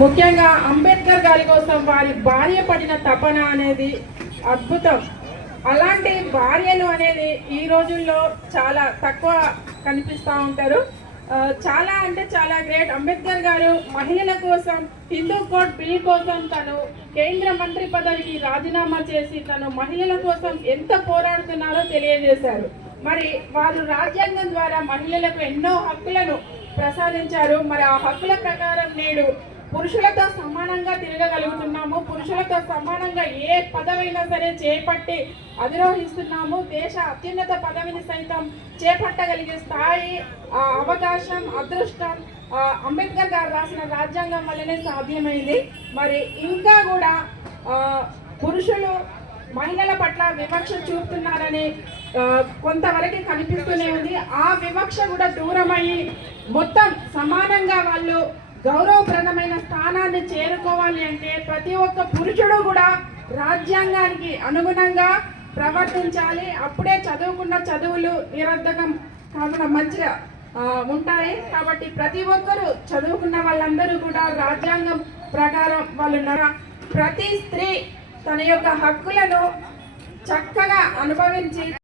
ముఖ్యంగా అంబేద్కర్ గారి కోసం వారి భార్య పడిన తపన అనేది అద్భుతం. అలాంటి భార్యలు అనేది ఈ రోజుల్లో చాలా తక్కువ కనిపిస్తూ ఉంటారు. చాలా అంటే చాలా గ్రేట్. అంబేద్కర్ గారు మహిళల కోసం హిందూ కోడ్ బిల్ కోసం తను కేంద్ర మంత్రి పదవికి రాజీనామా చేసి తను మహిళల కోసం ఎంత పోరాడుతున్నారో తెలియజేశారు. మరి వారు రాజ్యాంగం ద్వారా మహిళలకు ఎన్నో హక్కులను ప్రసాదించారు. మరి ఆ హక్కుల ప్రకారం నేడు పురుషులతో సమానంగా తిరగగలుగుతున్నాము. పురుషులతో సమానంగా ఏ పదవైనా సరే చేపట్టి అధిరోహిస్తున్నాము. దేశ అత్యున్నత పదవిని సైతం చేపట్టగలిగే స్థాయి, అవకాశం, అదృష్టం అంబేద్కర్ గారు రాసిన రాజ్యాంగం వల్లనే సాధ్యమైంది. మరి ఇంకా కూడా పురుషులు మహిళల పట్ల వివక్ష చూపుతున్నారని కొంతవరకు కనిపిస్తూనే ఉంది. ఆ వివక్ష కూడా దూరమయ్యి మొత్తం సమానంగా వాళ్ళు గౌరవప్రదమైన స్థానాన్ని చేరుకోవాలి అంటే ప్రతి ఒక్క పురుషుడు కూడా రాజ్యాంగానికి అనుగుణంగా ప్రవర్తించాలి. అప్పుడే చదువుకున్న చదువులు నిరర్ధకం కాకుండా మంచిగా ఉంటాయి. కాబట్టి ప్రతి ఒక్కరూ చదువుకున్న వాళ్ళందరూ కూడా రాజ్యాంగం ప్రకారం వాళ్ళు ప్రతి స్త్రీ తన యొక్క హక్కులను చక్కగా అనుభవించి